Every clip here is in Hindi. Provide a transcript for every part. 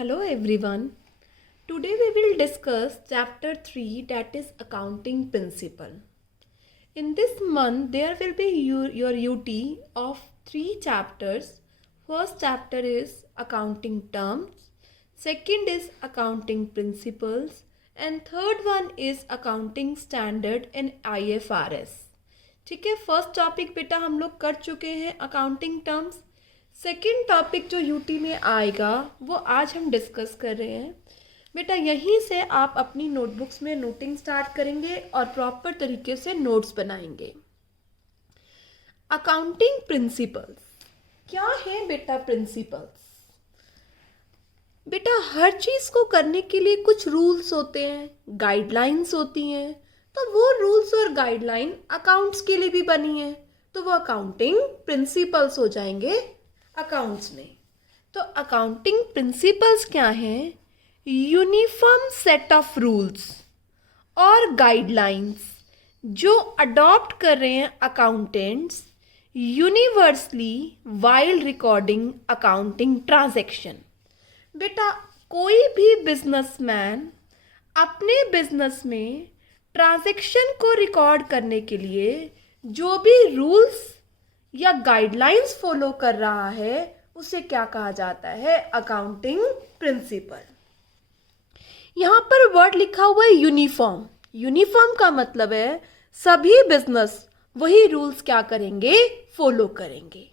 Hello everyone. Today we will discuss chapter 3, that is accounting principle. In this month there will be your UT of 3 chapters. First chapter is accounting terms, second is accounting principles and third one is accounting standard and IFRS. ठीक है, फर्स्ट टॉपिक बेटा हम लोग कर चुके हैं अकाउंटिंग टर्म्स. सेकेंड टॉपिक जो यूटी में आएगा वो आज हम डिस्कस कर रहे हैं. बेटा यहीं से आप अपनी नोटबुक्स में नोटिंग स्टार्ट करेंगे और प्रॉपर तरीके से नोट्स बनाएंगे. अकाउंटिंग प्रिंसिपल्स क्या है बेटा? प्रिंसिपल्स बेटा हर चीज़ को करने के लिए कुछ रूल्स होते हैं, गाइडलाइंस होती हैं. तो वो रूल्स और गाइडलाइन अकाउंट्स के लिए भी बनी है, तो वो अकाउंटिंग प्रिंसिपल्स हो जाएंगे अकाउंट्स में. तो अकाउंटिंग प्रिंसिपल्स क्या हैं? यूनिफॉर्म सेट ऑफ रूल्स और गाइडलाइंस जो अडॉप्ट कर रहे हैं accountants universally while recording accounting transaction. बेटा कोई भी बिजनेसमैन अपने बिजनेस में ट्रांजैक्शन को रिकॉर्ड करने के लिए जो भी रूल्स या गाइडलाइंस फॉलो कर रहा है उसे क्या कहा जाता है? Accounting principle. यहाँ पर वर्ड लिखा हुआ है यूनिफॉर्म. यूनिफॉर्म का मतलब है सभी बिजनेस वही रूल्स क्या करेंगे? फॉलो करेंगे.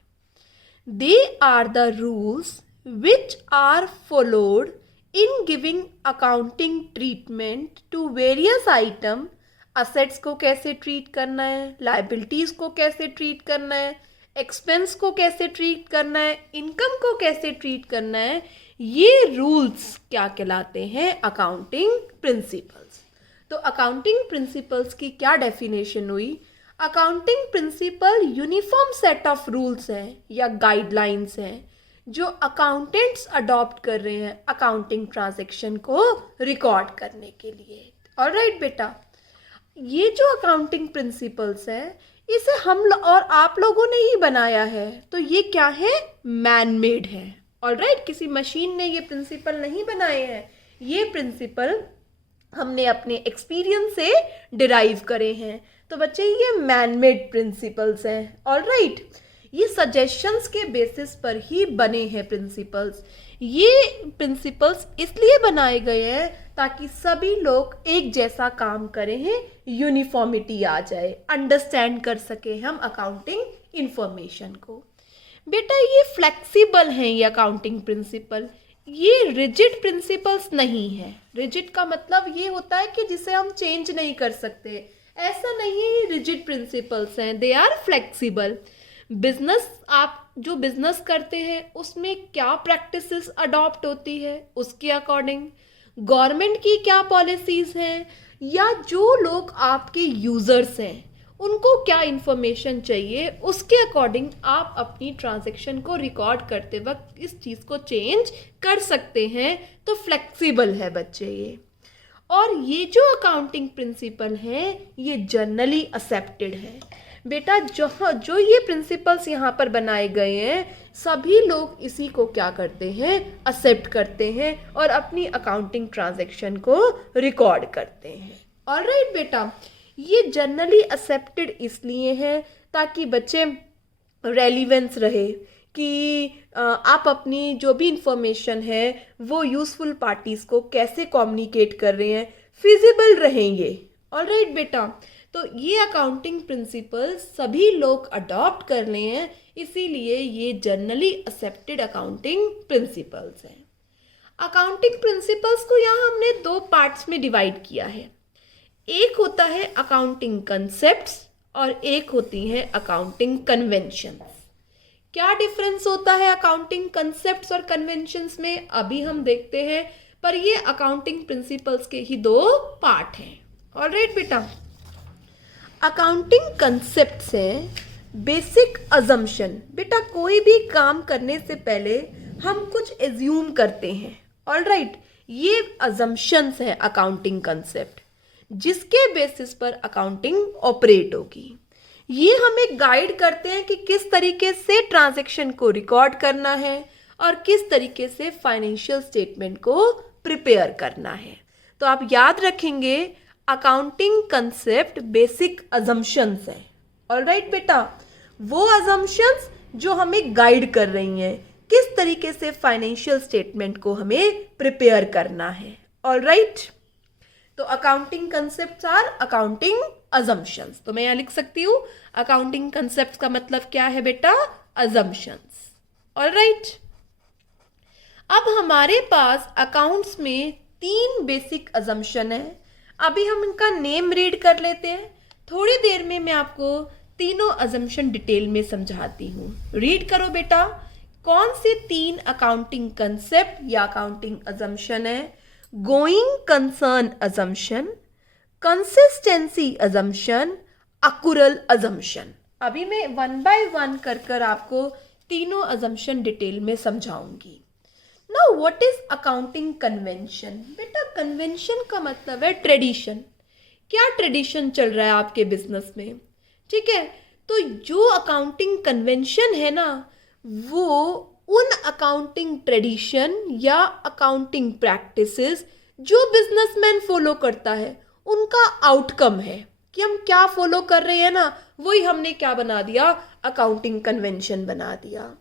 They are the rules which are followed in giving accounting treatment to various item. Assets को कैसे ट्रीट करना है, लाइबिलिटीज़ को कैसे ट्रीट करना है, एक्सपेंस को कैसे ट्रीट करना है, इनकम को कैसे ट्रीट करना है, ये रूल्स क्या कहलाते हैं? Accounting principles. तो अकाउंटिंग प्रिंसिपल्स की क्या डेफिनेशन हुई? Accounting principle uniform set of rules हैं या गाइडलाइंस हैं जो अकाउंटेंट्स अडॉप्ट कर रहे हैं अकाउंटिंग ट्रांजैक्शन को रिकॉर्ड करने के लिए. ऑलराइट बेटा, ये जो अकाउंटिंग प्रिंसिपल्स है इसे हम और आप लोगों ने ही बनाया है, तो ये क्या है? मैन मेड है. ऑलराइट, किसी मशीन ने ये प्रिंसिपल नहीं बनाए हैं. ये प्रिंसिपल हमने अपने एक्सपीरियंस से डिराइव करे हैं. तो बच्चे ये मैन मेड प्रिंसिपल्स हैं. ऑलराइट, ये सजेशंस के बेसिस पर ही बने हैं प्रिंसिपल्स. ये प्रिंसिपल्स इसलिए बनाए गए हैं ताकि सभी लोग एक जैसा काम करें हैं, यूनिफॉर्मिटी आ जाए, अंडरस्टैंड कर सके हम अकाउंटिंग इंफॉर्मेशन को. बेटा ये फ्लेक्सिबल हैं ये अकाउंटिंग प्रिंसिपल, ये रिजिड प्रिंसिपल्स नहीं है. रिजिड का मतलब ये होता है कि जिसे हम चेंज नहीं कर सकते. ऐसा नहीं है, ये रिजिड प्रिंसिपल्स हैं. They are flexible. बिजनेस, आप जो बिजनेस करते हैं उसमें क्या प्रैक्टिसेस अडॉप्ट होती है उसके अकॉर्डिंग, गवर्नमेंट की क्या पॉलिसीज हैं, या जो लोग आपके यूजर्स हैं उनको क्या इंफॉर्मेशन चाहिए, उसके अकॉर्डिंग आप अपनी ट्रांजैक्शन को रिकॉर्ड करते वक्त इस चीज़ को चेंज कर सकते हैं. तो फ्लेक्सिबल है बच्चे ये. और ये जो अकाउंटिंग प्रिंसिपल हैं ये जनरली एक्सेप्टेड है. बेटा जो ये प्रिंसिपल्स यहाँ पर बनाए गए हैं सभी लोग इसी को क्या करते हैं? एक्सेप्ट करते हैं और अपनी अकाउंटिंग ट्रांजैक्शन को रिकॉर्ड करते हैं. ऑलराइट बेटा, ये जनरली एक्सेप्टेड इसलिए है ताकि बच्चे रेलिवेंस रहे कि आप अपनी जो भी इंफॉर्मेशन है वो यूज़फुल पार्टीज़ को कैसे कम्युनिकेट कर रहे हैं, फिजिबल रहेंगे. ऑलराइट बेटा, तो ये अकाउंटिंग प्रिंसिपल्स सभी लोग अडॉप्ट कर रहे हैं, इसीलिए ये जनरली एक्सेप्टेड अकाउंटिंग प्रिंसिपल्स हैं. अकाउंटिंग प्रिंसिपल्स को यहाँ हमने 2 पार्ट्स में डिवाइड किया है. एक होता है अकाउंटिंग कंसेप्ट्स और एक होती है अकाउंटिंग कन्वेंशंस. क्या डिफरेंस होता है अकाउंटिंग कंसेप्ट्स और कन्वेंशंस में अभी हम देखते हैं, पर ये अकाउंटिंग प्रिंसिपल्स के ही 2 पार्ट हैं. ऑलराइट बेटा, अकाउंटिंग कंसेप्ट्स हैं बेसिक अजम्पशन. बेटा कोई भी काम करने से पहले हम कुछ एज्यूम करते हैं. ऑलराइट, ये अजम्पशंस है अकाउंटिंग कंसेप्ट जिसके बेसिस पर अकाउंटिंग ऑपरेट होगी. ये हमें गाइड करते हैं कि किस तरीके से ट्रांजैक्शन को रिकॉर्ड करना है और किस तरीके से फाइनेंशियल स्टेटमेंट को प्रिपेयर करना है। तो आप याद रखेंगे अकाउंटिंग कंसेप्ट बेसिक अजम्पशंस है। ऑलराइट बेटा, वो अजम्पशंस जो हमें गाइड कर रही हैं किस तरीके से फाइनेंशियल स्टेटमेंट को हमें प्रिपेयर करना है। ऑलराइट, तो accounting concepts are accounting assumptions. तो मैं यहाँ लिख सकती हूँ अकाउंटिंग कंसेप्ट्स का मतलब क्या है बेटा, अजम्पशंस। ऑलराइट, अब हमारे पास अकाउंट्स में 3 बेसिक अजम्पशन है। अभी हम इनका नेम रीड कर लेते हैं, थोड़ी देर में मैं आपको तीनों अजम्पशन डिटेल में समझाती हूँ। रीड करो बेटा, कौन से 3 अकाउंटिंग कंसेप्ट या अकाउंटिंग अजम्पशन है। Going concern assumption, consistency assumption, accrual assumption. अभी मैं 1 बाय 1 कर आपको तीनों अजम्पशन डिटेल में समझाऊंगी। Now what is accounting convention. बेटा कन्वेंशन का मतलब है ट्रेडिशन। क्या ट्रेडिशन चल रहा है आपके बिजनेस में, ठीक है। तो जो अकाउंटिंग कन्वेंशन है ना, वो उन अकाउंटिंग ट्रेडिशन या अकाउंटिंग प्रैक्टिसेस जो बिजनेसमैन फॉलो करता है उनका आउटकम है कि हम क्या फॉलो कर रहे हैं ना, वही हमने क्या बना दिया, अकाउंटिंग कन्वेंशन बना दिया।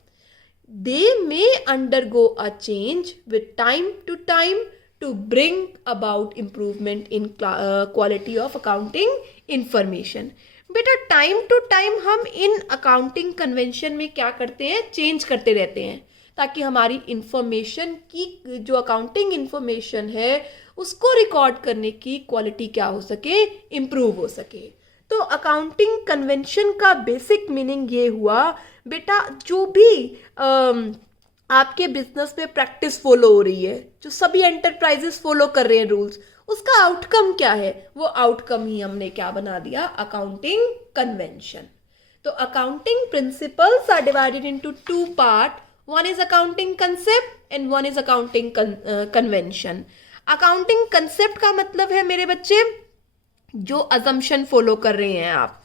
They may undergo a change with time to bring about improvement in quality of accounting information। बेटा टाइम टू टाइम हम इन अकाउंटिंग कन्वेंशन में क्या करते हैं, चेंज करते रहते हैं ताकि हमारी इंफॉर्मेशन की जो अकाउंटिंग इंफॉर्मेशन है उसको रिकॉर्ड करने की क्वालिटी क्या हो सके, इम्प्रूव हो सके। तो अकाउंटिंग कन्वेंशन का बेसिक मीनिंग ये हुआ बेटा, जो भी आपके बिजनेस में प्रैक्टिस फॉलो हो रही है, जो सभी एंटरप्राइजेस फॉलो कर रहे हैं रूल्स, उसका आउटकम क्या है, वो आउटकम ही हमने क्या बना दिया, अकाउंटिंग कन्वेंशन। तो accounting principles are divided into 2 part, one is accounting concept and one is accounting convention. Accounting concept का मतलब है मेरे बच्चे जो अजम्पशन फॉलो कर रहे हैं आप।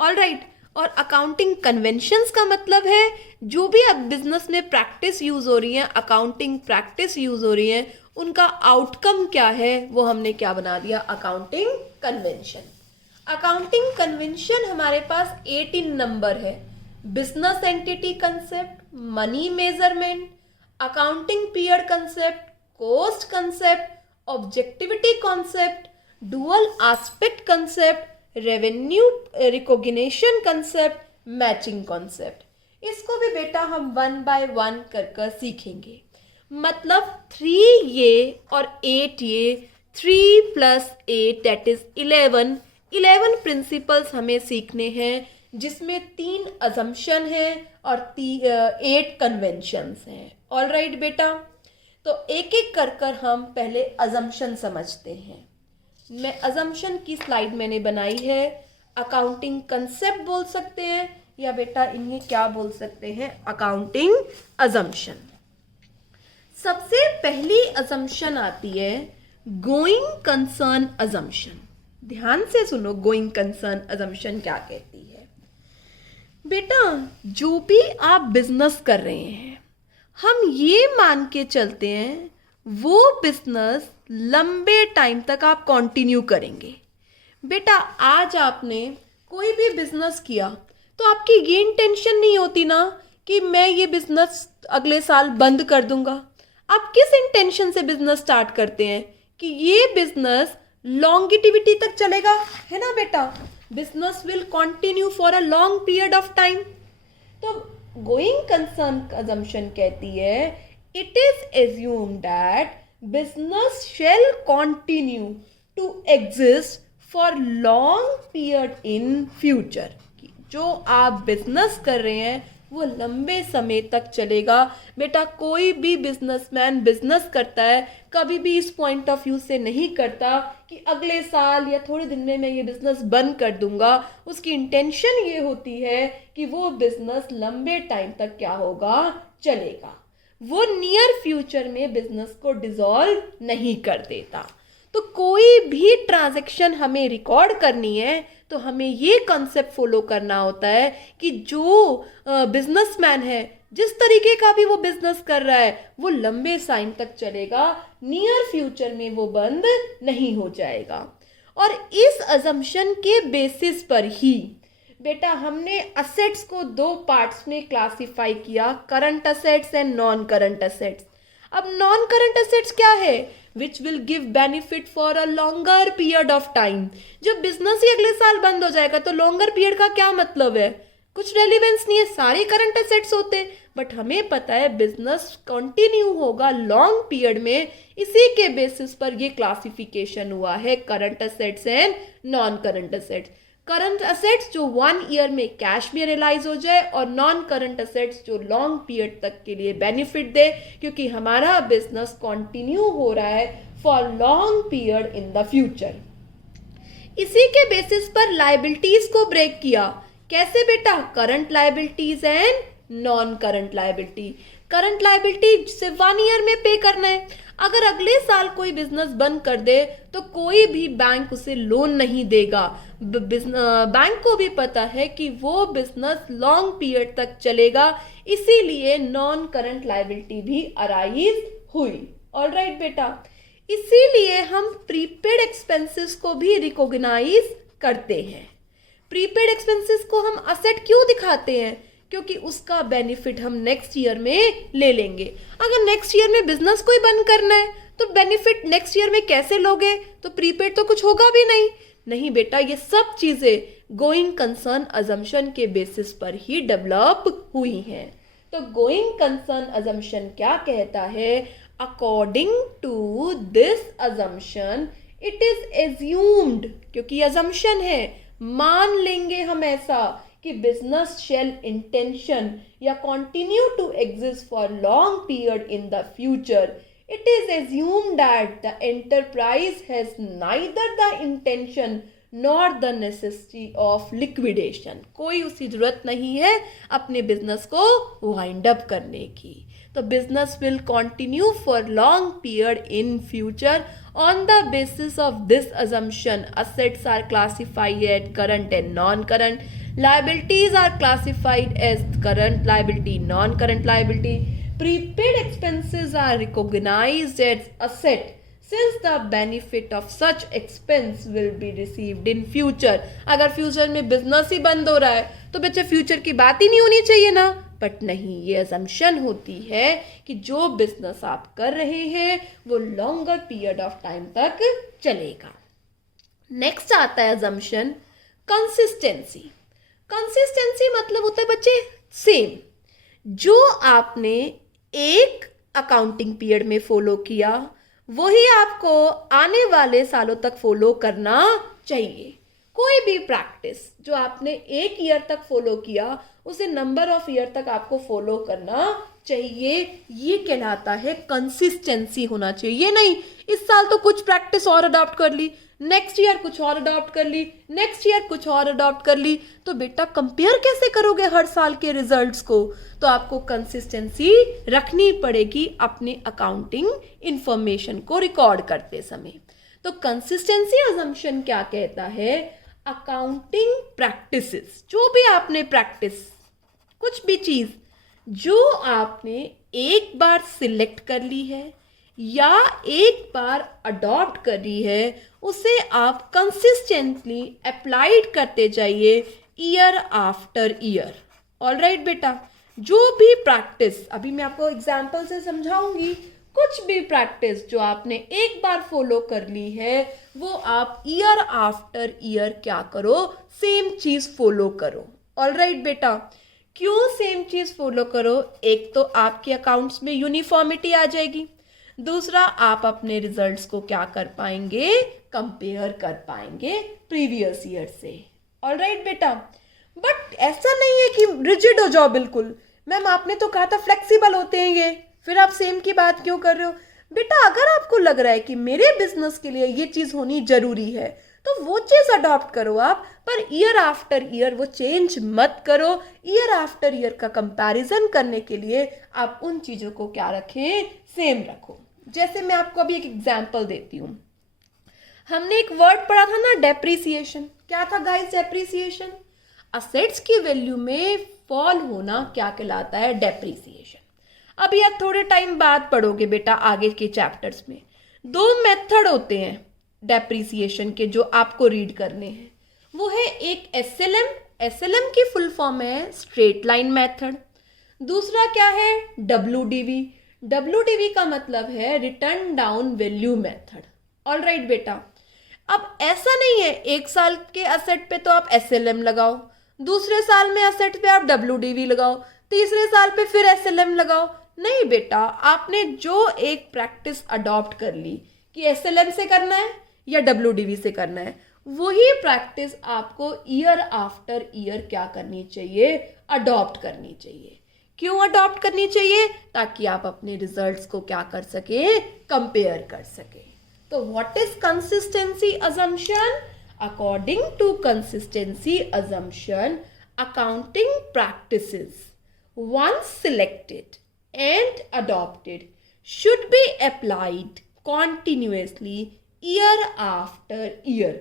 ऑलराइट, और अकाउंटिंग कन्वेंशंस का मतलब है जो भी अब बिजनेस में प्रैक्टिस यूज हो रही है, अकाउंटिंग प्रैक्टिस यूज हो रही है, उनका आउटकम क्या है, वो हमने क्या बना दिया, अकाउंटिंग कन्वेंशन। अकाउंटिंग कन्वेंशन हमारे पास 18 नंबर है। Business entity concept, money measurement, accounting period concept, cost concept, objectivity concept, dual aspect concept, revenue recognition concept, matching concept. इसको भी बेटा हम 1 बाय 1 कर सीखेंगे। मतलब 3A और 8A, 3 + 8 दैट इज 11 प्रिंसिपल्स हमें सीखने हैं, जिसमें 3 अजम्पशन है और 8 कन्वेंशंस हैं। ऑलराइट बेटा, तो एक एक कर हम पहले अजम्पशन समझते हैं। मैं अजम्पशन की स्लाइड मैंने बनाई है। अकाउंटिंग कंसेप्ट बोल सकते हैं या बेटा इन्हें क्या बोल सकते हैं, अकाउंटिंग अजम्पशन। सबसे पहली अजम्पशन आती है गोइंग कंसर्न अजम्पशन। ध्यान से सुनो, गोइंग कंसर्न अजम्पशन क्या कहती है। बेटा जो भी आप बिजनेस कर रहे हैं, हम ये मान के चलते हैं वो बिजनेस लंबे टाइम तक आप कंटिन्यू करेंगे। बेटा आज आपने कोई भी बिजनेस किया तो आपकी ये इंटेंशन नहीं होती ना कि मैं ये बिजनेस अगले साल बंद कर दूंगा। आप किस इंटेंशन से बिजनेस स्टार्ट करते हैं कि ये बिजनेस लॉन्गिटिविटी तक चलेगा, है ना बेटा, business will continue for a long period of time. तो गोइंग कंसर्न अजम्पशन कहती है it is assumed that business shall continue to exist for long period in future। जो आप बिजनेस कर रहे हैं वो लंबे समय तक चलेगा। बेटा कोई भी बिजनेसमैन बिजनेस करता है कभी भी इस पॉइंट ऑफ व्यू से नहीं करता कि अगले साल या थोड़े दिन में मैं ये बिजनेस बंद कर दूंगा। उसकी इंटेंशन ये होती है कि वो बिजनेस लंबे टाइम तक क्या होगा, चलेगा। वो नियर फ्यूचर में बिजनेस को डिसॉल्व नहीं कर देता। तो कोई भी ट्रांजैक्शन हमें रिकॉर्ड करनी है तो हमें ये कॉन्सेप्ट फॉलो करना होता है कि जो बिजनेसमैन है, जिस तरीके का भी वो बिजनेस कर रहा है, वो लंबे टाइम तक चलेगा, नियर फ्यूचर में वो बंद नहीं हो जाएगा। और इस अजम्पशन के बेसिस पर ही बेटा हमने असेट्स को दो पार्ट्स में क्लासिफाई किया, current assets and non current assets. अब नॉन करंट असेट्स क्या है? Which will give benefit for a longer period of time. जब बिजनेस ही अगले साल बंद हो जाएगा तो लॉन्गर पीरियड का क्या मतलब है? कुछ रेलिवेंस नहीं है, सारे करंट असेट्स होते, बट हमें पता है बिजनेस कंटिन्यू होगा लॉन्ग पीरियड में। इसी के बेसिस पर ये क्लासिफिकेशन हुआ है current assets and non current assets. Current assets जो 1 ईयर में कैश में रियलाइज हो जाए, और नॉन करंट असेट्स जो लॉन्ग पीरियड तक के लिए बेनिफिट दे, क्योंकि हमारा बिजनेस कंटिन्यू हो रहा है for long period in the future. इसी के बेसिस पर लायबिलिटीज को ब्रेक किया। कैसे बेटा? Current liabilities and non current liability. Current liability सिर्फ 1 ईयर में पे करना है। अगर अगले साल कोई बिजनेस बंद कर दे तो कोई भी बैंक उसे लोन नहीं देगा। बैंक को भी पता है कि वो बिजनेस लॉन्ग पीरियड तक चलेगा, इसीलिए नॉन करंट लायबिलिटी भी अराइज हुई। ऑलराइट बेटा, इसीलिए हम प्रीपेड एक्सपेंसेस को भी रिकॉग्नाइज करते हैं। प्रीपेड एक्सपेंसेस को हम असेट क्यों दिखाते हैं? क्योंकि उसका बेनिफिट हम नेक्स्ट ईयर में ले लेंगे। अगर नेक्स्ट ईयर में बिजनेस कोई बंद करना है तो बेनिफिट नेक्स्ट ईयर में कैसे लोगे? तो प्रीपेड तो कुछ होगा भी नहीं। नहीं बेटा, ये सब चीजें गोइंग कंसर्न अजम्पशन के बेसिस पर ही डेवलप हुई हैं। तो गोइंग कंसर्न अजम्पशन क्या कहता है? According to this assumption it is assumed, क्योंकि अजम्पशन है, मान लेंगे हम ऐसा कि बिजनेस शेल इंटेंशन या continue to exist for long period in the future. It is assumed that the enterprise has neither the intention nor the necessity of liquidation. कोई उसकी जरूरत नहीं है अपने बिजनेस को वाइंड अप करने की। तो business will continue for long period in future. On the basis of this assumption, assets are classified as current and non-current. Liabilities are classified as current liability, non-current liability. Prepaid expenses are recognized as asset since the benefit of such expense will be received in future. अगर फ्यूचर में बिजनेस ही बंद हो रहा है तो बच्चे फ्यूचर की बात ही नहीं होनी चाहिए ना। बट नहीं, ये अजम्पशन होती है कि जो बिजनेस आप कर रहे हैं वो लॉन्गर पीरियड ऑफ टाइम तक चलेगा। नेक्स्ट आता है अजम्पशन कंसिस्टेंसी। कंसिस्टेंसी मतलब होता है बच्चे सेम। जो आपने एक अकाउंटिंग पीरियड में फॉलो किया वही आपको आने वाले सालों तक फॉलो करना चाहिए। कोई भी प्रैक्टिस जो आपने 1 ईयर तक फॉलो किया उसे नंबर ऑफ ईयर तक आपको फॉलो करना चाहिए। ये कहलाता है कंसिस्टेंसी होना चाहिए। ये नहीं इस साल तो कुछ प्रैक्टिस और अडॉप्ट कर ली, नेक्स्ट ईयर कुछ और अडॉप्ट कर ली, नेक्स्ट ईयर कुछ और अडॉप्ट कर ली, तो बेटा कंपेयर कैसे करोगे हर साल के रिजल्ट्स को? तो आपको कंसिस्टेंसी रखनी पड़ेगी अपने अकाउंटिंग इंफॉर्मेशन को रिकॉर्ड करते समय। तो कंसिस्टेंसी अजम्पशन क्या कहता है? अकाउंटिंग प्रैक्टिसेस, जो भी आपने प्रैक्टिस, कुछ भी चीज जो आपने एक बार सिलेक्ट कर ली है या एक बार अडॉप्ट करी है, उसे आप कंसिस्टेंटली अप्लाइड करते जाइए ईयर आफ्टर ईयर। ऑलराइट बेटा, जो भी प्रैक्टिस, अभी मैं आपको एग्जांपल से समझाऊंगी, कुछ भी प्रैक्टिस जो आपने एक बार फॉलो कर ली है वो आप ईयर आफ्टर ईयर क्या करो? सेम चीज फॉलो करो। ऑलराइट बेटा, क्यों सेम चीज फॉलो करो? एक तो आपके अकाउंट्स में यूनिफॉर्मिटी आ जाएगी, दूसरा आप अपने रिजल्ट्स को क्या कर पाएंगे? कंपेयर कर पाएंगे प्रीवियस ईयर से। ऑलराइट बेटा, बट ऐसा नहीं है कि रिजिड हो जाओ बिल्कुल। मैम आपने तो कहा था फ्लेक्सिबल होते हैं ये, फिर आप सेम की बात क्यों कर रहे हो? बेटा अगर आपको लग रहा है कि मेरे बिजनेस के लिए ये चीज होनी जरूरी है तो वो चीज अडॉप्ट करो आप, पर ईयर आफ्टर ईयर वो चेंज मत करो। ईयर आफ्टर ईयर का कंपैरिजन करने के लिए आप उन चीजों को क्या रखें? सेम रखो। जैसे मैं आपको अभी एक एग्जांपल देती हूँ। हमने एक वर्ड पढ़ा था ना, डेप्रिसिएशन। क्या था गाइस डेप्रिसिएशन? असेट्स की वैल्यू में फॉल होना क्या कहलाता है? डेप्रिसिएशन। अभी आप थोड़े टाइम बाद पढ़ोगे बेटा आगे के चैप्टर्स में। दो मेथड होते हैं डेप्रिसिएशन के जो आपको रीड करने हैं। वो है एक एसएलएम, एसएलएम की फुल फॉर्म है स्ट्रेट लाइन मेथड। दूसरा क्या है? डब्ल्यूडीवी। डब्ल्यूडीवी का मतलब है return down value method. Alright बेटा, अब ऐसा नहीं है एक साल के असेट पे तो आप एसएलएम लगाओ, दूसरे साल में असेट पे आप डब्ल्यूडीवी लगाओ, तीसरे साल पे फिर एसएलएम लगाओ। नहीं बेटा, आपने जो एक प्रैक्टिस अडॉप्ट कर ली कि एसएलएम से करना है या डब्ल्यूडीवी से करना है, वही प्रैक्टिस आपको ईयर आफ्टर ईयर क्या करनी चाहिए? अडॉप्ट करनी चाहिए। क्यों अडॉप्ट करनी चाहिए? ताकि आप अपने रिजल्ट्स को क्या कर सके? कंपेयर कर सके। तो what is consistency assumption? According to consistency assumption, accounting practices once selected and adopted should be applied continuously year after year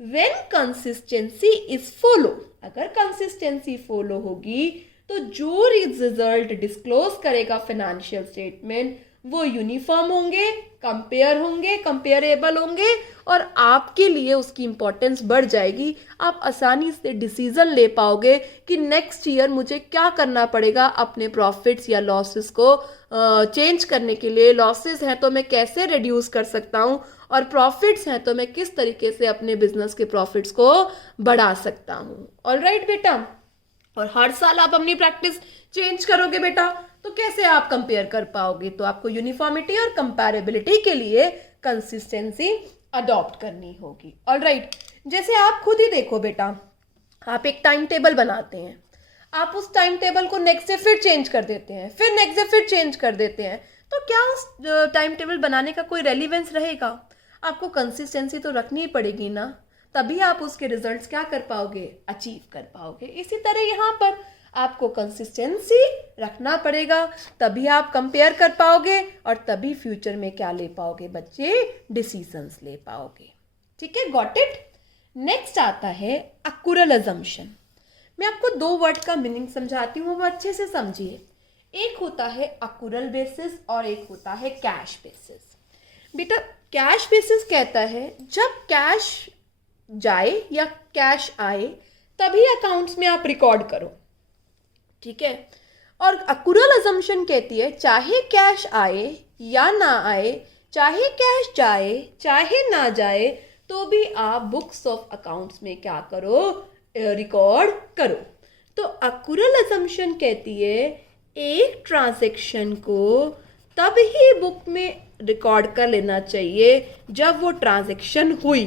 when consistency is follow। अगर consistency follow होगी तो जो रिजल्ट डिस्क्लोज करेगा फाइनेंशियल स्टेटमेंट वो यूनिफॉर्म होंगे, कंपेयर होंगे, कंपेयरेबल होंगे और आपके लिए उसकी इंपॉर्टेंस बढ़ जाएगी। आप आसानी से डिसीजन ले पाओगे कि नेक्स्ट ईयर मुझे क्या करना पड़ेगा अपने प्रॉफिट्स या लॉसेस को चेंज करने के लिए। लॉसेस हैं तो मैं कैसे रिड्यूस कर सकता हूँ और प्रॉफिट्स हैं तो मैं किस तरीके से अपने बिजनेस के प्रॉफिट्स को बढ़ा सकता हूँ। ऑलराइट बेटा, और हर साल आप अपनी प्रैक्टिस चेंज करोगे बेटा तो कैसे आप कंपेयर कर पाओगे? तो आपको यूनिफॉर्मिटी और कंपैरेबिलिटी के लिए कंसिस्टेंसी अडॉप्ट करनी होगी। ऑलराइट, जैसे आप खुद ही देखो बेटा, आप एक टाइम टेबल बनाते हैं, आप उस टाइम टेबल को नेक्स्ट डे फिर चेंज कर देते हैं, फिर नेक्स्ट डे फिर चेंज कर देते हैं, तो क्या उस टाइम टेबल बनाने का कोई रेलिवेंस रहेगा? आपको कंसिस्टेंसी तो रखनी ही पड़ेगी ना, तभी आप उसके रिजल्ट्स क्या कर पाओगे? अचीव कर पाओगे। इसी तरह यहाँ पर आपको कंसिस्टेंसी रखना पड़ेगा, तभी आप कंपेयर कर पाओगे और तभी फ्यूचर में क्या ले पाओगे बच्चे? डिसीजंस ले पाओगे। ठीक है, गॉट इट। नेक्स्ट आता है अक्यूरल अजम्पशन। मैं आपको दो वर्ड का मीनिंग समझाती हूँ, वो अच्छे से समझिए। एक होता है अक्यूरल बेसिस और एक होता है कैश बेसिस। बेटा कैश बेसिस कहता है जब कैश जाए या कैश आए तभी अकाउंट्स में आप रिकॉर्ड करो। ठीक है, और अक्यूरल अजम्पशन कहती है चाहे कैश आए या ना आए, चाहे कैश जाए चाहे ना जाए, तो भी आप बुक्स ऑफ अकाउंट्स में क्या करो? रिकॉर्ड करो। तो अक्यूरल अजम्पशन कहती है एक ट्रांजैक्शन को तब ही बुक में रिकॉर्ड कर लेना चाहिए जब वो ट्रांजैक्शन हुई,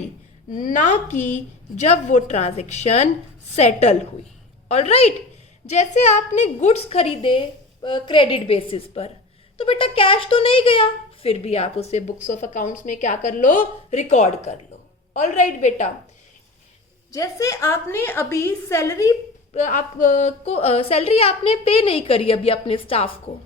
ना कि जब वो ट्रांजैक्शन सेटल हुई। ऑलराइट, जैसे आपने गुड्स खरीदे क्रेडिट बेसिस पर, तो बेटा कैश तो नहीं गया, फिर भी आप उसे बुक्स ऑफ अकाउंट्स में क्या कर लो? रिकॉर्ड कर लो। ऑलराइट बेटा, जैसे आपने अभी सैलरी आपने पे नहीं करी अभी अपने स्टाफ को।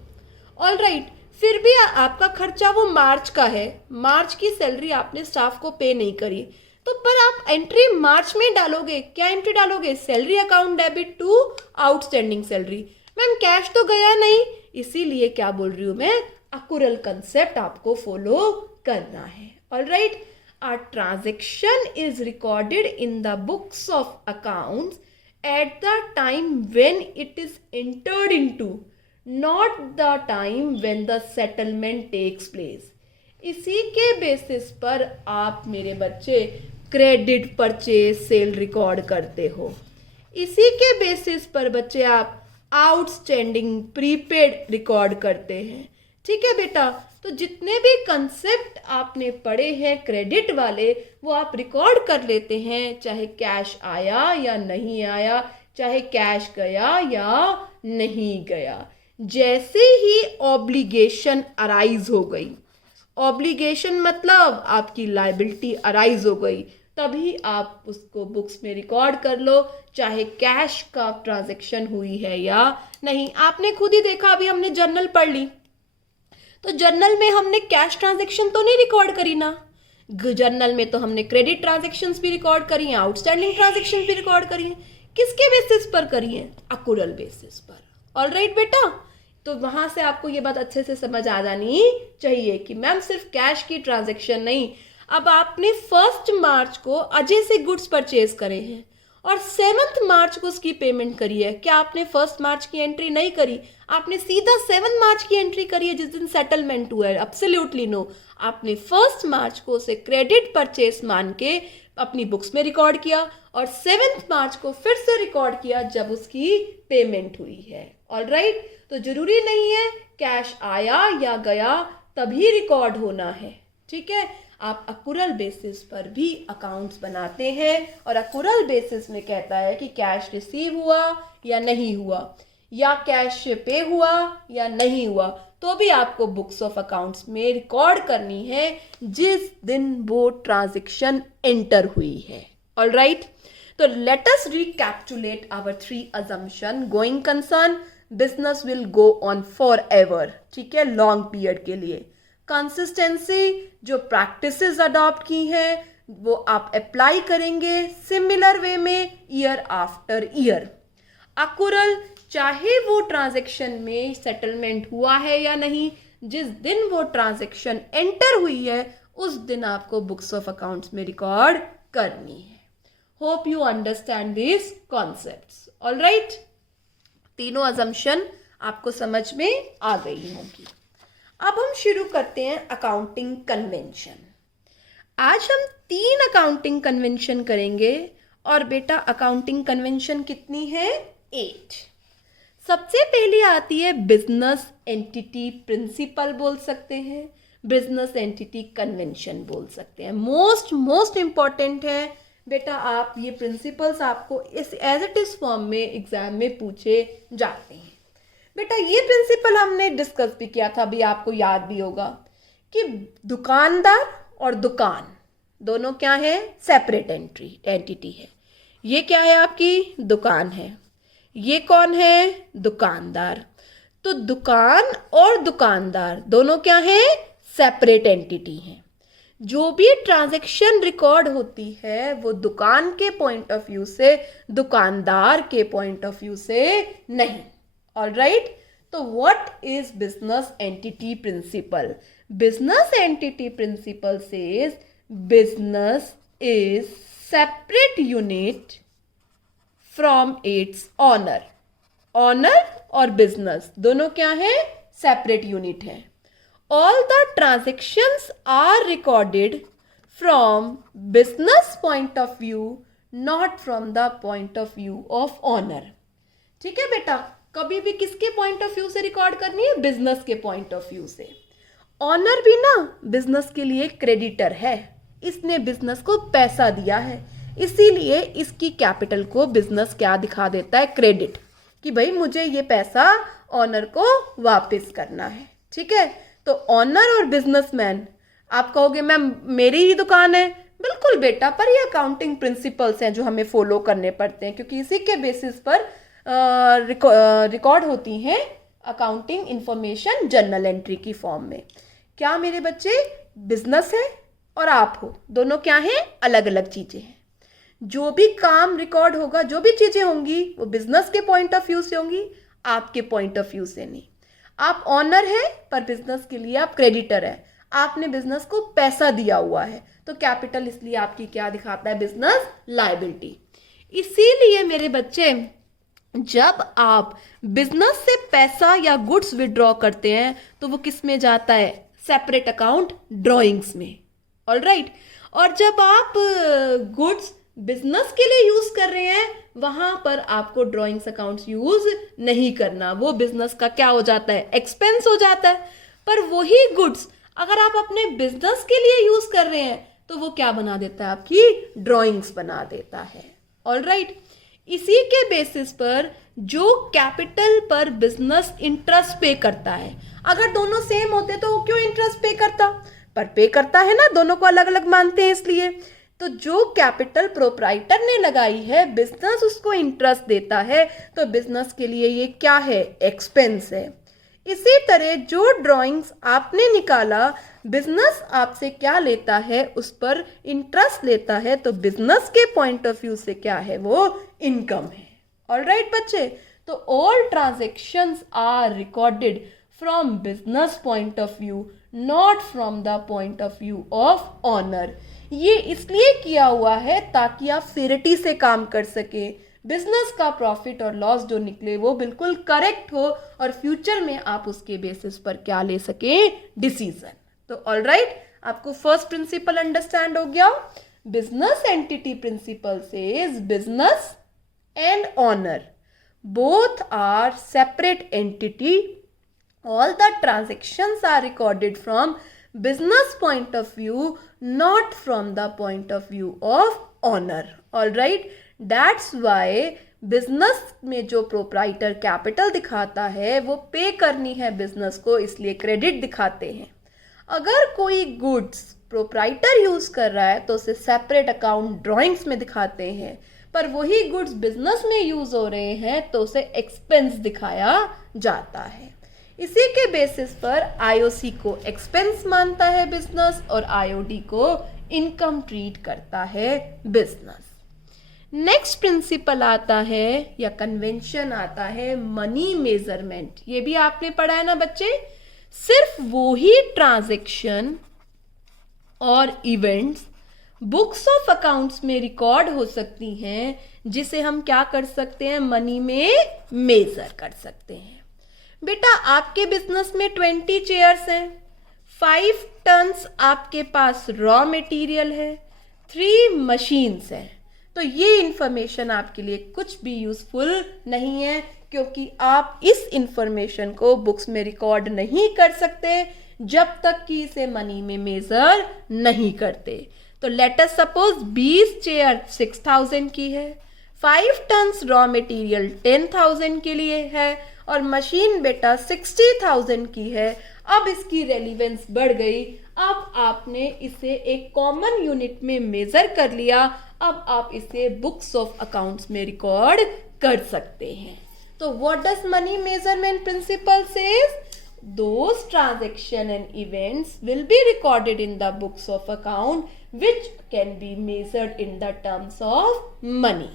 ऑलराइट, फिर भी आपका खर्चा वो मार्च का है, मार्च की सैलरी आपने स्टाफ को पे नहीं करी, तो पर आप एंट्री मार्च में डालोगे। क्या एंट्री डालोगे? Salary account debit to outstanding salary. Ma'am cash तो गया नहीं, इसीलिए क्या बोल रही हूं मैं? अक्यूरल कंसेप्ट आपको फॉलो करना है। Alright, a transaction is recorded in the books of accounts at the time when it is entered into, not the time when the settlement takes place। इसी के बेसिस पर आप मेरे बच्चे क्रेडिट परचेज सेल रिकॉर्ड करते हो। इसी के बेसिस पर बच्चे आप आउटस्टैंडिंग प्रीपेड रिकॉर्ड करते हैं। ठीक है बेटा, तो जितने भी कंसेप्ट आपने पढ़े हैं क्रेडिट वाले वो आप रिकॉर्ड कर लेते हैं, चाहे कैश आया या नहीं आया, चाहे कैश गया या नहीं गया। जैसे ही ऑब्लिगेशन अराइज हो गई, ऑब्लिगेशन मतलब आपकी लायबिलिटी अराइज हो गई, तभी आप उसको बुक्स में रिकॉर्ड कर लो, चाहे कैश का ट्रांजैक्शन हुई है या नहीं। आपने खुद ही देखा, अभी हमने जर्नल पढ़ ली, तो जर्नल में हमने कैश ट्रांजैक्शन तो नहीं रिकॉर्ड करी ना। जर्नल में तो हमने क्रेडिट ट्रांजेक्शन्स भी रिकॉर्ड करी हैं, आउटस्टैंडिंग ट्रांजेक्शन भी रिकॉर्ड करी हैं। किसके बेसिस पर करी हैं? अक्रूरल बेसिस पर। ऑलराइट बेटा, तो वहां से आपको ये बात अच्छे से समझ आ जानी चाहिए कि मैम सिर्फ कैश की ट्रांजेक्शन नहीं। अब आपने 1 मार्च को अजय से गुड्स परचेज करे हैं और 7 मार्च को उसकी पेमेंट करी है। क्या आपने 1 मार्च की एंट्री नहीं करी? आपने सीधा 7 मार्च की एंट्री करी है जिस दिन सेटलमेंट हुआ है। एब्सोल्युटली नो, आपने 1 मार्च को उसे क्रेडिट परचेस मान के अपनी बुक्स में रिकॉर्ड किया और 7 मार्च को फिर से रिकॉर्ड किया जब उसकी पेमेंट हुई है। ऑलराइट, तो जरूरी नहीं है कैश आया या गया तभी रिकॉर्ड होना है। ठीक है, आप अक्रूरल बेसिस पर भी अकाउंट्स बनाते हैं और अक्रूरल बेसिस में कहता है कि कैश रिसीव हुआ या नहीं हुआ, या कैश पे हुआ या नहीं हुआ, तो भी आपको बुक्स ऑफ अकाउंट्स में रिकॉर्ड करनी है जिस दिन वो ट्रांजैक्शन एंटर हुई है। ऑलराइट, तो let us recapitulate our 3 assumption going concern. Business will go on forever, ठीक है, लॉन्ग पीरियड के लिए। कंसिस्टेंसी, जो प्रैक्टिसेस अडॉप्ट की हैं वो आप अप्लाई करेंगे सिमिलर वे में ईयर आफ्टर ईयर। अक्रूरल, चाहे वो ट्रांजैक्शन में सेटलमेंट हुआ है या नहीं, जिस दिन वो ट्रांजैक्शन एंटर हुई है उस दिन आपको बुक्स ऑफ अकाउंट्स में रिकॉर्ड करनी है। Hope you understand this concepts. Alright, तीनों अजम्पशन आपको समझ में आ गई होंगी। अब हम शुरू करते हैं अकाउंटिंग कन्वेंशन। आज हम 3 अकाउंटिंग कन्वेंशन करेंगे और बेटा अकाउंटिंग कन्वेंशन कितनी है? 8। सबसे पहले आती है बिजनेस एंटिटी प्रिंसिपल बोल सकते हैं, बिजनेस एंटिटी कन्वेंशन बोल सकते हैं। मोस्ट इंपॉर्टेंट है बेटा, आप ये प्रिंसिपल्स आपको इस एज इट इज फॉर्म में एग्जाम में पूछे जाते हैं। बेटा ये प्रिंसिपल हमने डिस्कस भी किया था, अभी आपको याद भी होगा कि दुकानदार और दुकान दोनों क्या है? सेपरेट एंटिटी है। ये क्या है? आपकी दुकान है। ये कौन है? दुकानदार। तो दुकान और दुकानदार दोनों क्या है? सेपरेट एंटिटी हैं। जो भी ट्रांजैक्शन रिकॉर्ड होती है वो दुकान के पॉइंट ऑफ व्यू से, दुकानदार के पॉइंट ऑफ व्यू से नहीं। ऑलराइट, तो what is business entity principle? Business entity principle says business is separate unit from its owner. Owner और बिजनेस दोनों क्या है? सेपरेट यूनिट है। All the transactions are recorded from business point of view, not from the point of view of owner. ठीक है बेटा, कभी भी किसके पॉइंट ऑफ व्यू से रिकॉर्ड करनी है? बिजनेस के पॉइंट ऑफ व्यू से। ऑनर भी ना बिजनेस के लिए क्रेडिटर है, इसने बिजनेस को पैसा दिया है, इसीलिए इसकी कैपिटल को बिजनेस क्या दिखा देता है? क्रेडिट, कि भाई मुझे ये पैसा ऑनर को वापस करना है। ठीक है, तो ऑनर और बिजनेसमैन, आप कहोगे मैम मेरी ही दुकान है, बिल्कुल बेटा, पर ये अकाउंटिंग प्रिंसिपल्स हैं जो हमें फॉलो करने पड़ते हैं, क्योंकि इसी के बेसिस पर रिकॉर्ड होती हैं अकाउंटिंग इंफॉर्मेशन जर्नल एंट्री की फॉर्म में। क्या मेरे बच्चे? बिजनेस है और आप हो, दोनों क्या हैं? अलग अलग चीजें हैं। जो भी काम रिकॉर्ड होगा, जो भी चीजें होंगी वो बिजनेस के पॉइंट ऑफ व्यू से होंगी, आपके पॉइंट ऑफ व्यू से नहीं। आप ऑनर है पर बिजनेस के लिए आप क्रेडिटर है, आपने बिजनेस को पैसा दिया हुआ है, तो कैपिटल इसलिए आपकी क्या दिखाता है? Business liability. इसीलिए मेरे बच्चे जब आप बिजनेस से पैसा या गुड्स विड्रॉ करते हैं तो वो किस में जाता है? सेपरेट अकाउंट ड्रॉइंग्स में। ऑलराइट, और जब आप गुड्स बिजनेस के लिए यूज कर रहे हैं वहां पर आपको ड्रॉइंग्स अकाउंट्स यूज नहीं करना, वो बिजनेस का क्या हो जाता है? एक्सपेंस हो जाता है। पर वही गुड्स अगर आप अपने बिजनेस के लिए यूज कर रहे हैं तो वो क्या बना देता है? आपकी ड्रॉइंग्स बना देता है। ऑलराइट, इसी के बेसिस पर जो कैपिटल पर बिजनेस इंटरेस्ट पे करता है, अगर दोनों सेम होते तो वो क्यों इंटरेस्ट पे करता? पर पे करता है ना, दोनों को अलग अलग मानते हैं इसलिए। तो जो कैपिटल प्रोप्राइटर ने लगाई है, बिजनेस उसको इंटरेस्ट देता है, तो बिजनेस के लिए ये क्या है? एक्सपेंस है। इसी तरह जो ड्राइंग्स आपने निकाला, बिजनेस आपसे क्या लेता है, उस पर इंटरेस्ट लेता है, तो बिजनेस के पॉइंट ऑफ व्यू से क्या है, वो इनकम है। ऑलराइट बच्चे, तो all transactions are recorded from business point of view, not from the point of view of owner. ये इसलिए किया हुआ है ताकि आप फेयरिटी से काम कर सके, बिजनेस का प्रॉफिट और लॉस जो निकले वो बिल्कुल करेक्ट हो और फ्यूचर में आप उसके बेसिस पर क्या ले सकें, डिसीजन। तो ऑलराइट, आपको फर्स्ट प्रिंसिपल अंडरस्टैंड हो गया। Business entity principle says business and owner both are separate entity. All the transactions are recorded from business point of view, not from the point of view of owner. All right, that's why business में जो proprietor capital दिखाता है वो पे करनी है business को, इसलिए credit दिखाते हैं। अगर कोई goods proprietor यूज कर रहा है तो उसे separate account drawings में दिखाते हैं, पर वही गुड्स बिजनेस में यूज हो रहे हैं तो उसे एक्सपेंस दिखाया जाता है। इसी के बेसिस पर आईओसी को एक्सपेंस मानता है बिजनेस और आईओडी को इनकम ट्रीट करता है बिजनेस। नेक्स्ट प्रिंसिपल आता है या कन्वेंशन आता है मनी मेजरमेंट। ये भी आपने पढ़ा है ना बच्चे। सिर्फ वो ही ट्रांजैक्शन और इवेंट्स बुक्स ऑफ अकाउंट्स में रिकॉर्ड हो सकती हैं जिसे हम क्या कर सकते हैं, मनी में मेजर कर सकते हैं। बेटा आपके बिजनेस में 20 चेयर्स हैं, 5 टन्स आपके पास रॉ मटेरियल है, 3 मशीन्स हैं, तो ये इंफॉर्मेशन आपके लिए कुछ भी यूजफुल नहीं है क्योंकि आप इस इंफॉर्मेशन को बुक्स में रिकॉर्ड नहीं कर सकते जब तक कि इसे मनी में मेजर नहीं करते। तो लेट अस सपोज 20 चेयर 6000 की है, 5 टन्स रॉ मटेरियल 10,000 के लिए है और मशीन बेटा 60,000 की है। अब इसकी रेलिवेंस बढ़ गई, अब आपने इसे एक कॉमन यूनिट में मेजर कर लिया, अब आप इसे बुक्स ऑफ अकाउंट्स में रिकॉर्ड कर सकते हैं। तो what does money measurement principle says? Those transaction and events will be recorded in the books of account which can be measured in the terms of money.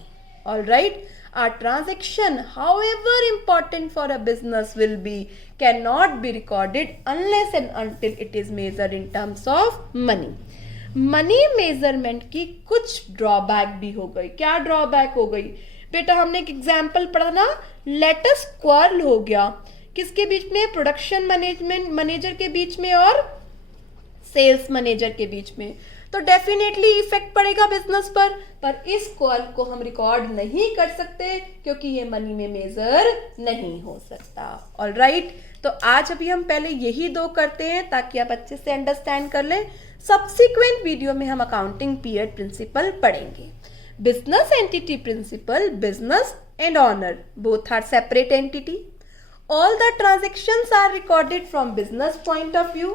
Alright, a transaction however important for a business will be cannot be recorded unless and until it is measured in terms of money. Money measurement की कुछ ड्रॉबैक भी हो गई। क्या ड्रॉबैक हो गई बेटा? हमने एक एग्जाम्पल पढ़ा ना, लेटस क्वार्ल हो गया, किसके बीच में? प्रोडक्शन मैनेजमेंट मैनेजर के बीच में और सेल्स मैनेजर के बीच में। तो डेफिनेटली इफेक्ट पड़ेगा बिजनेस पर इस कॉल को हम रिकॉर्ड नहीं कर सकते क्योंकि ये मनी में मेजर नहीं हो सकता। ऑलराइट, तो आज अभी हम पहले यही 2 करते हैं ताकि आप अच्छे से अंडरस्टैंड कर लें। सब्सिक्वेंट वीडियो में हम अकाउंटिंग पीरियड प्रिंसिपल पढ़ेंगे। Business entity principle, business and owner both are separate entity. All the transactions are recorded from business point of view,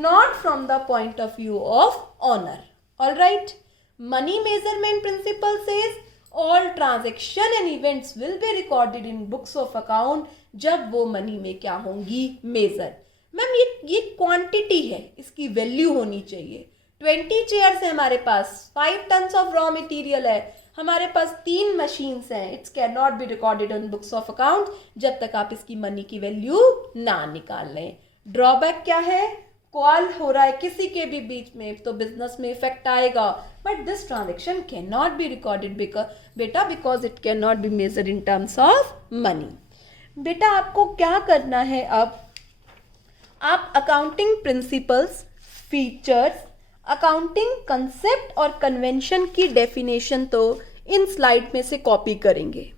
not from the point of view of owner. All right. Money measurement principle says all transaction and events will be recorded in books of account जब वो मनी में क्या होंगी, मेजर। मैम ये क्वांटिटी है, इसकी वैल्यू होनी चाहिए। 20 चेयर्स है हमारे पास, 5 टन्स ऑफ रॉ मटेरियल है, हमारे पास 3 मशीन्स हैं। It's can not be recorded on books of account जब तक आप इसकी मनी की वैल्यू ना निकाल लें। ड्रॉबैक क्या है? कॉल हो रहा है किसी के भी बीच में तो बिजनेस में इफेक्ट आएगा, but this transaction can not be recorded because it can not be measured in terms of money. बेटा आपको क्या करना है अब? आप accounting principles, features, accounting concept और कन्वेंशन की डेफिनेशन तो इन स्लाइड में से कॉपी करेंगे।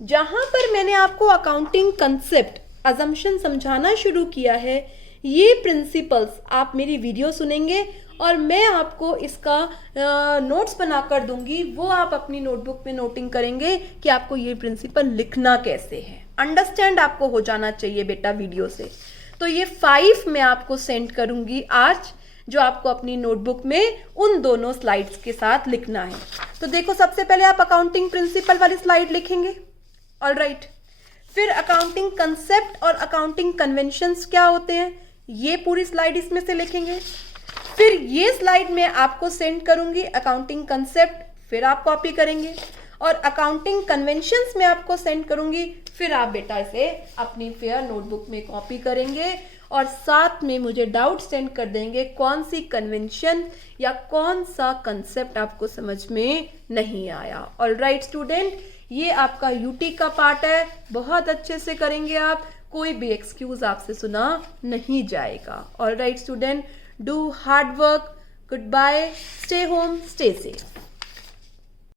जहां पर मैंने आपको अकाउंटिंग कंसेप्ट, अजम्पशन समझाना शुरू किया है, ये प्रिंसिपल्स आप मेरी वीडियो सुनेंगे और मैं आपको इसका नोट्स बनाकर दूंगी, वो आप अपनी नोटबुक में नोटिंग करेंगे कि आपको ये प्रिंसिपल लिखना कैसे है। अंडरस्टैंड आपको हो जाना चाहिए बेटा वीडियो से। तो ये 5 मैं आपको सेंड करूंगी आज, जो आपको अपनी नोटबुक में उन दोनों स्लाइड्स के साथ लिखना है। तो देखो, सबसे पहले आप अकाउंटिंग प्रिंसिपल वाली स्लाइड लिखेंगे। ऑलराइट, फिर अकाउंटिंग कंसेप्ट और अकाउंटिंग कन्वेंशंस क्या होते हैं, ये पूरी स्लाइड इसमें से लिखेंगे। फिर ये स्लाइड मैं आपको सेंड करूंगी, अकाउंटिंग कंसेप्ट फिर आप कॉपी करेंगे, और अकाउंटिंग कन्वेंशंस में आपको सेंड करूंगी, फिर आप बेटा इसे अपनी फेयर नोटबुक में कॉपी करेंगे और साथ में मुझे डाउट सेंड कर देंगे कौन सी कन्वेंशन या कौन सा कंसेप्ट आपको समझ में नहीं आया। ऑलराइट स्टूडेंट, ये आपका यूटी का पार्ट है, बहुत अच्छे से करेंगे आप, कोई भी एक्सक्यूज आपसे सुना नहीं जाएगा। Alright student, do hard work, goodbye, stay home, stay safe.